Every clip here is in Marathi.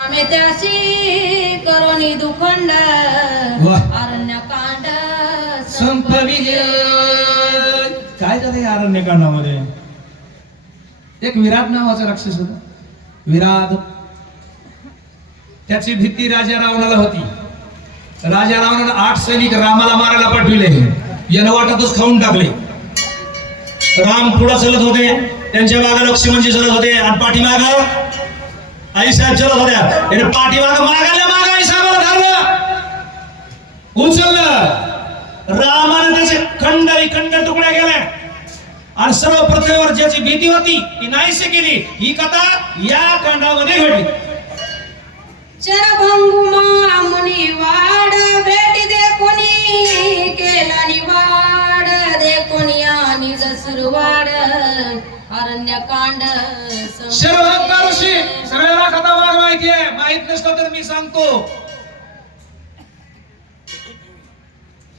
आम्ही त्याशी करोनी दुखंड अरण्यकांड संपविले. काय झालं या अरण्यकांडामध्ये? एक विराट नावाचा राक्षस होता. विराट, त्याची भीती राजा रावणाला होती. राजा रावणाने 8 सैनिक रामाला मारायला पाठविले. यानं वाटातच खाऊन टाकले. राम पुढे चलत होते, त्यांच्या मागे लक्ष्मणजी चलत होते आणि पाठीमाग आई साहेब चलत होत्या. त्याने पाठीमाग मागायला आई साहेबाला धरलं, उचललं. रामाने त्याचे खंड तुकड्या केल्या आणि सर्व पृथ्वीवर ज्याची भीती होती ती नाहीशी केली. ही कथा या कांडामध्ये घडली. चरभंगुमा मुनी वाड भेटी दे कोणी केला निवाड दे कोणी आणि जसुरवाड अरण्यकांड शरभंग ऋषी सगळ्याला कथा माहिती आहे. माहित नसतं तर मी सांगतो.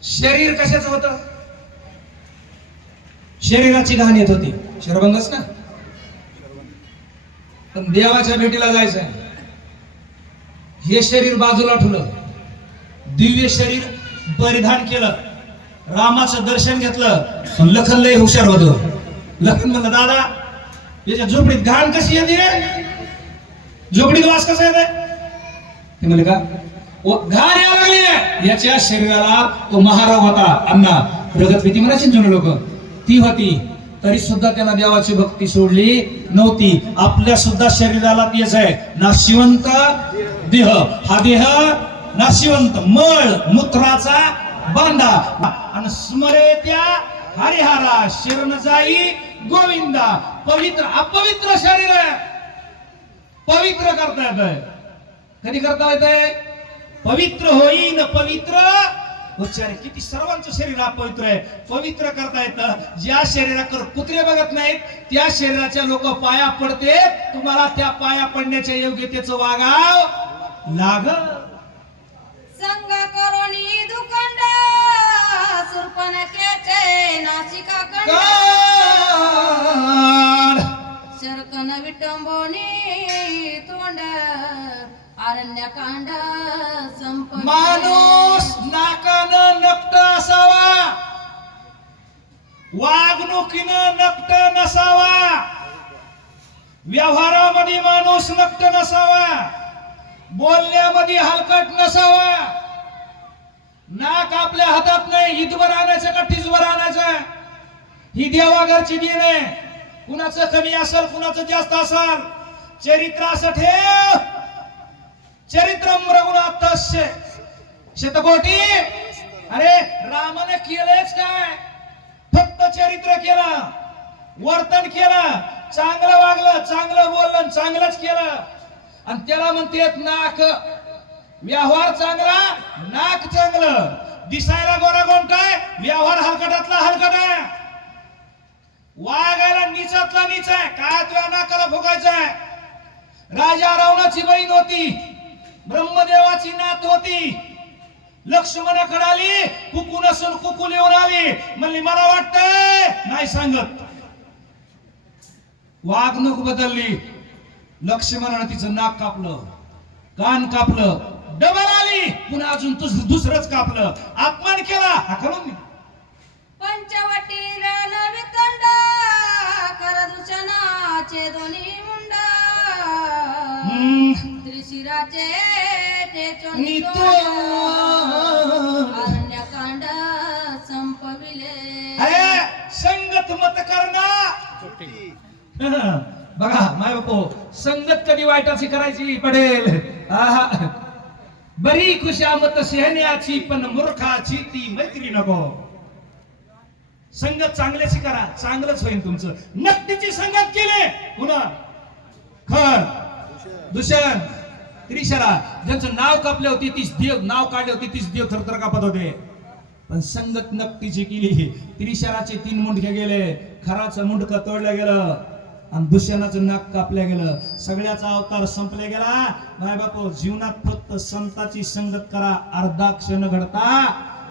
शरीर कशाचं होतं? शरीराची घाण येत होती. शरभंगच ना. पण देवाच्या भेटीला जायचंय. हे शरीर बाजूला ठेवलं, दिव्य शरीर परिधान केलं, रामाचं दर्शन घेतलं. लखन लय हुशार होतं. लखन म्हणलं, दादा याच्या झोपडीत घाण कशी येते? झोपडीत वास कसा येते? ते म्हणले का घाण यायला लागली. याच्या शरीराला तो महाराव होता. अण्णा प्रगत भीती म्हणायची जुने लोक, ती होती. तरी सुद्धा त्यांना देवाची भक्ती सोडली नव्हती. आपल्या सुद्धा शरीराला तेच आहे, नाशिवंत देह. हा देह नाशिवंत, मळ मूत्राचा बांधा आणि स्मरे त्या हरिहरा शरण जाई गोविंदा. पवित्र अपवित्र शरीर आहे, पवित्र करता येत आहे. कधी करता येत आहे? पवित्र होईन पवित्र उच्चार. किती सर्वांचं शरीर अपवित्र आहे, पवित्र करता येतं. ज्या शरीराकडे कुत्रे बघत नाहीत त्या शरीराच्या लोक पाया पडते. तुम्हाला त्या पाया पडण्याच्या योग्यतेचं वागाव लाग. संग करोनी दुखंड सुरपणक्याचे नाशिका कंड शरकन विटंबोनी तोंड अरण्यकांड संप. माणूस नाकानं नकट असावा, वागणुकीनं नकट नसावा, व्यवहारामध्ये माणूस नकट नसावा, बोलण्यामध्ये हलकट नसावा. नाक आपल्या हातात नाही, इथवर आणायचं का ठिजवर आणायचं? ही देवाघरची देण आहे. कुणाचं कमी असेल, कुणाचं जास्त असेल. चरित्र असं ठेव, चरित्रम रघुनाथस्य शतकोटी. अरे रामाने केलंच काय? फक्त चरित्र केलं, वर्तन केलं, चांगलं वागलं, चांगलं बोललं, चांगलंच केलं. आणि त्याला म्हणतात नाक. व्यवहार चांगला, नाक चांगलं. दिसायला गोरा गोंड काय, व्यवहार हलकटातला हलकट आहे. वागायला नीचातला नीच आहे. काय तुझ्या नाकाला फुकायचं आहे? राजा रावणाची बहीण होती, ब्रह्मदेवाची नात होती. लक्ष्मणाकडे आली, कुकू नसून कुकू येऊन आली. म्हणली मला वाटतंय, नाही सांगत. वागणूक बदलली. लक्ष्मणाने तिचं नाक कापलं, कान कापलं. डबल आली, पुन्हा अजून दुसरंच कापलं. अपमान केला, हाकलून. पंचवटी रण विकंड करदूषणाचे दोन्ही मुंड त्रिशिराचे टेचोनी अरण्यकांड संपविले. संगत मत करना. बघा माय बापू, संगत कधी वाईटाची करायची पडेल. बरी खुशामत शहण्याची, पण मूर्खाची ती मैत्री नको. संगत चांगल्याची करा, चांगलंच होईल तुमचं. नक्कीची संगत केले पुन्हा खर दूषण त्रिशरा. ज्यांचं नाव कापले होते तीच देव, नाव काढले होते तीच देव थरथर कापत होते. पण संगत नक्कीची केली. त्रिशराचे 3 मुंडके गेले, खराचं मुंडकं तोडलं गेलं आणि दूषणाचं नाक कापलं गेलं. सगळ्याचा अवतार संपला गेला. माय बापू, जीवनात फक्त संताची संगत करा. अर्धा क्षण घडता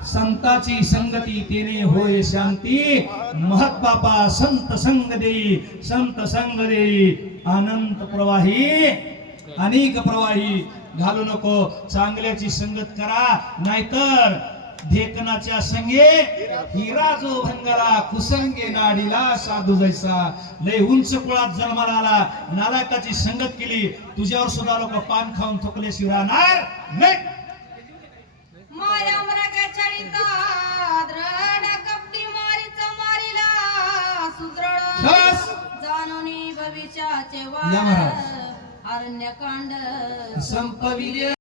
संताची संगती तेने होय शांती. महत बापा संत संग देई, संत संग देई अनंत प्रवाही अनेक प्रवाही घालू नको, चांगल्याची संगत करा, नाहीतर देखनाच्या संगे हिरा जो भंगाला, कुसंगे नाडीला साधू जैसा. लय उंच कुळात जन्माला आला, नालायकाची संगत केली, तुझ्यावर सुद्धा लोक पान खाऊन थुकल्याशिवाय राहणार नाही. माया मृगा चढिता द्रढ कपटी मारीच मारिला सुदृढ शाबास. जाणूनी भविष्याचे या वार महाराज. अरण्यकांड संपविले